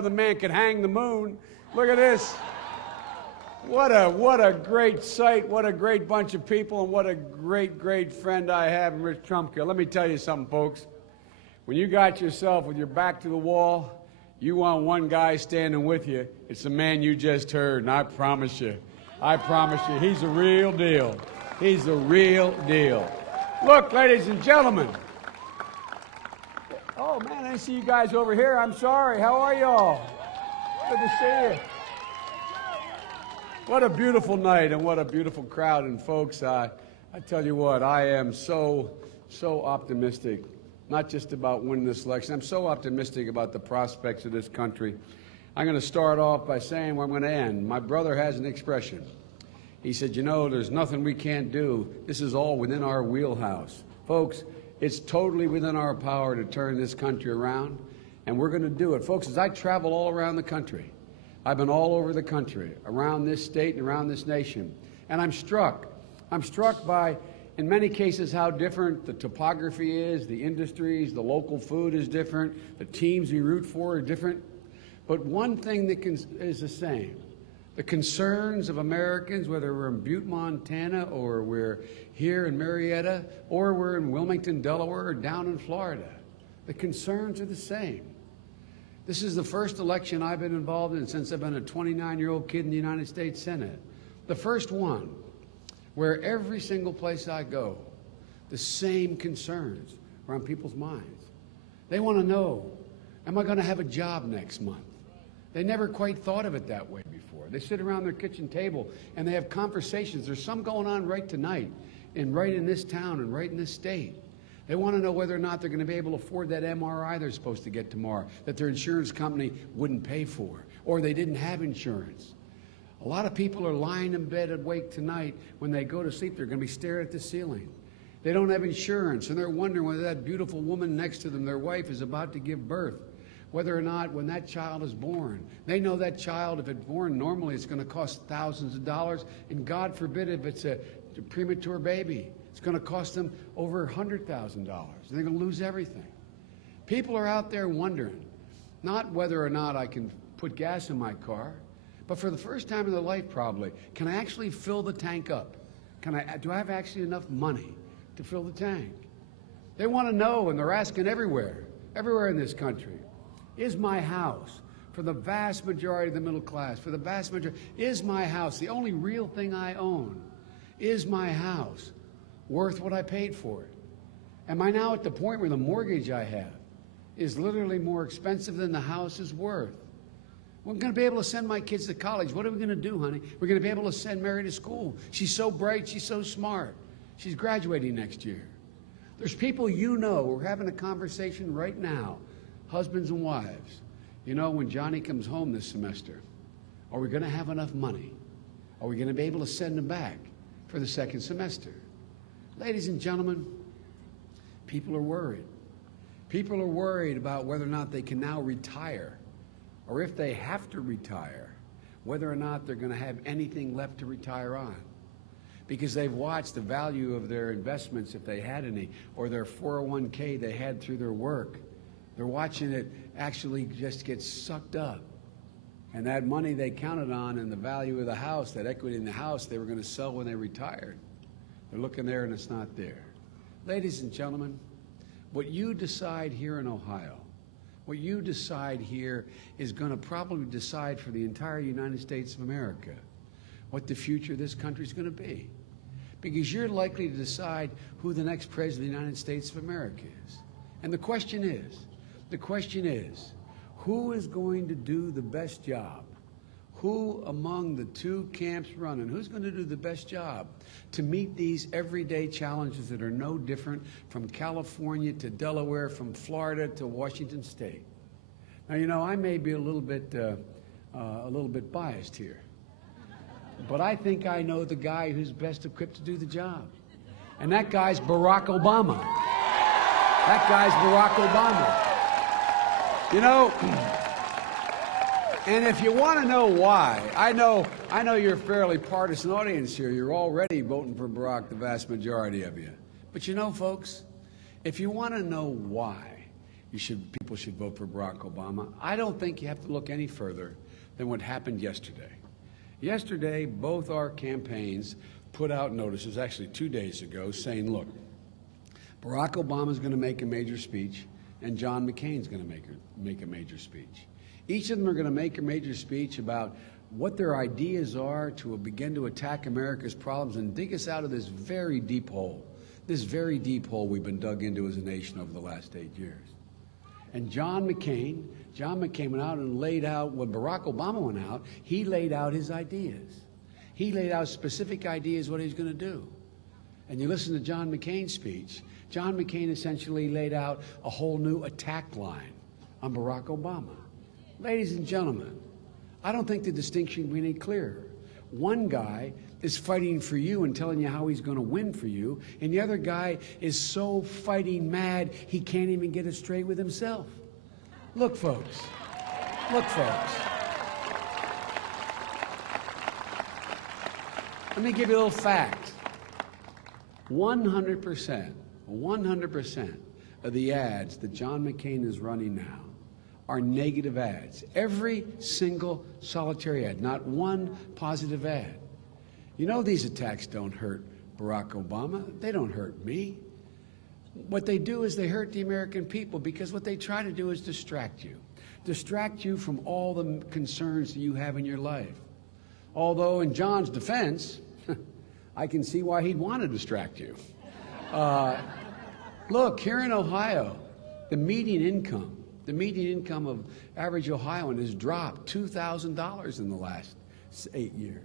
The man can hang the moon. Look at this. What a great sight. What a great bunch of people, and what a great friend I have in Rich Trumka. Let me tell you something, folks. When you got yourself with your back to the wall, you want one guy standing with you. It's the man you just heard, and I promise you, he's the real deal. He's the real deal. Look, ladies and gentlemen. Oh, man, I see you guys over here. I'm sorry. How are y'all? Good to see you. What a beautiful night and what a beautiful crowd. And, folks, I tell you what, I am so optimistic, not just about winning this election. I'm so optimistic about the prospects of this country. I'm going to start off by saying where I'm going to end. My brother has an expression. He said, you know, there's nothing we can't do. This is all within our wheelhouse. Folks, it's totally within our power to turn this country around, and we're going to do it. Folks, as I travel all around the country, I've been all over the country, around this state and around this nation, and I'm struck by, in many cases, how different the topography is, the industries, the local food is different, the teams we root for are different. But one thing that is the same. The concerns of Americans, whether we're in Butte, Montana, or we're here in Marietta, or we're in Wilmington, Delaware, or down in Florida, the concerns are the same. This is the first election I've been involved in since I've been a 29-year-old kid in the United States Senate. The first one where every single place I go, the same concerns are on people's minds. They want to know, am I going to have a job next month? They never quite thought of it that way before. They sit around their kitchen table and they have conversations. There's some going on right tonight and right in this town and right in this state. They want to know whether or not they're going to be able to afford that MRI they're supposed to get tomorrow that their insurance company wouldn't pay for, or they didn't have insurance. A lot of people are lying in bed awake tonight. When they go to sleep, they're going to be staring at the ceiling. They don't have insurance, and they're wondering whether that beautiful woman next to them, their wife, is about to give birth. Whether or not when that child is born, they know that child, if it's born normally, it's going to cost thousands of dollars, and God forbid if it's a premature baby, it's going to cost them over $100,000, and they're going to lose everything. People are out there wondering, not whether or not I can put gas in my car, but for the first time in their life probably, can I actually fill the tank up? Do I have actually enough money to fill the tank? They want to know, and they're asking everywhere in this country. Is my house, for the vast majority of the middle class, for the vast majority, is my house, the only real thing I own, is my house worth what I paid for it? Am I now at the point where the mortgage I have is literally more expensive than the house is worth? We're going to be able to send my kids to college. What are we going to do, honey? We're going to be able to send Mary to school. She's so bright. She's so smart. She's graduating next year. There's people you know. We're having a conversation right now. Husbands and wives, you know, when Johnny comes home this semester, are we going to have enough money? Are we going to be able to send him back for the second semester? Ladies and gentlemen, people are worried. People are worried about whether or not they can now retire, or if they have to retire, whether or not they're going to have anything left to retire on. Because they've watched the value of their investments, if they had any, or their 401k they had through their work. They're watching it actually just get sucked up. And that money they counted on and the value of the house, that equity in the house, they were going to sell when they retired. They're looking there and it's not there. Ladies and gentlemen, what you decide here in Ohio, what you decide here is going to probably decide for the entire United States of America what the future of this country is going to be. Because you're likely to decide who the next president of the United States of America is. And the question is, who is going to do the best job? Who among the two camps running, who's going to do the best job to meet these everyday challenges that are no different from California to Delaware, from Florida to Washington State? Now, you know, I may be a little bit biased here, but I think I know the guy who's best equipped to do the job. And that guy's Barack Obama. That guy's Barack Obama. You know, and if you want to know why, I know you're a fairly partisan audience here. You're already voting for Barack, the vast majority of you. But you know, folks, if you want to know why, people should vote for Barack Obama. I don't think you have to look any further than what happened yesterday. Yesterday, both our campaigns put out notices, actually 2 days ago, saying, look, Barack Obama is going to make a major speech, and John McCain's going to make a major speech. Each of them are going to make a major speech about what their ideas are to begin to attack America's problems and dig us out of this very deep hole we've been dug into as a nation over the last 8 years. And John McCain went out and laid out, when Barack Obama went out, he laid out his ideas. He laid out specific ideas what he's going to do. And you listen to John McCain's speech, John McCain essentially laid out a whole new attack line on Barack Obama. Ladies and gentlemen, I don't think the distinction can be any clearer. One guy is fighting for you and telling you how he's going to win for you, and the other guy is so fighting mad he can't even get it straight with himself. Look, folks. Let me give you a little fact. 100% of the ads that John McCain is running now are negative ads. Every single solitary ad, not one positive ad. You know these attacks don't hurt Barack Obama. They don't hurt me. What they do is they hurt the American people, because what they try to do is distract you from all the concerns that you have in your life. Although in John's defense, I can see why he'd want to distract you. Look, here in Ohio, the median income of average Ohioan has dropped $2,000 in the last 8 years.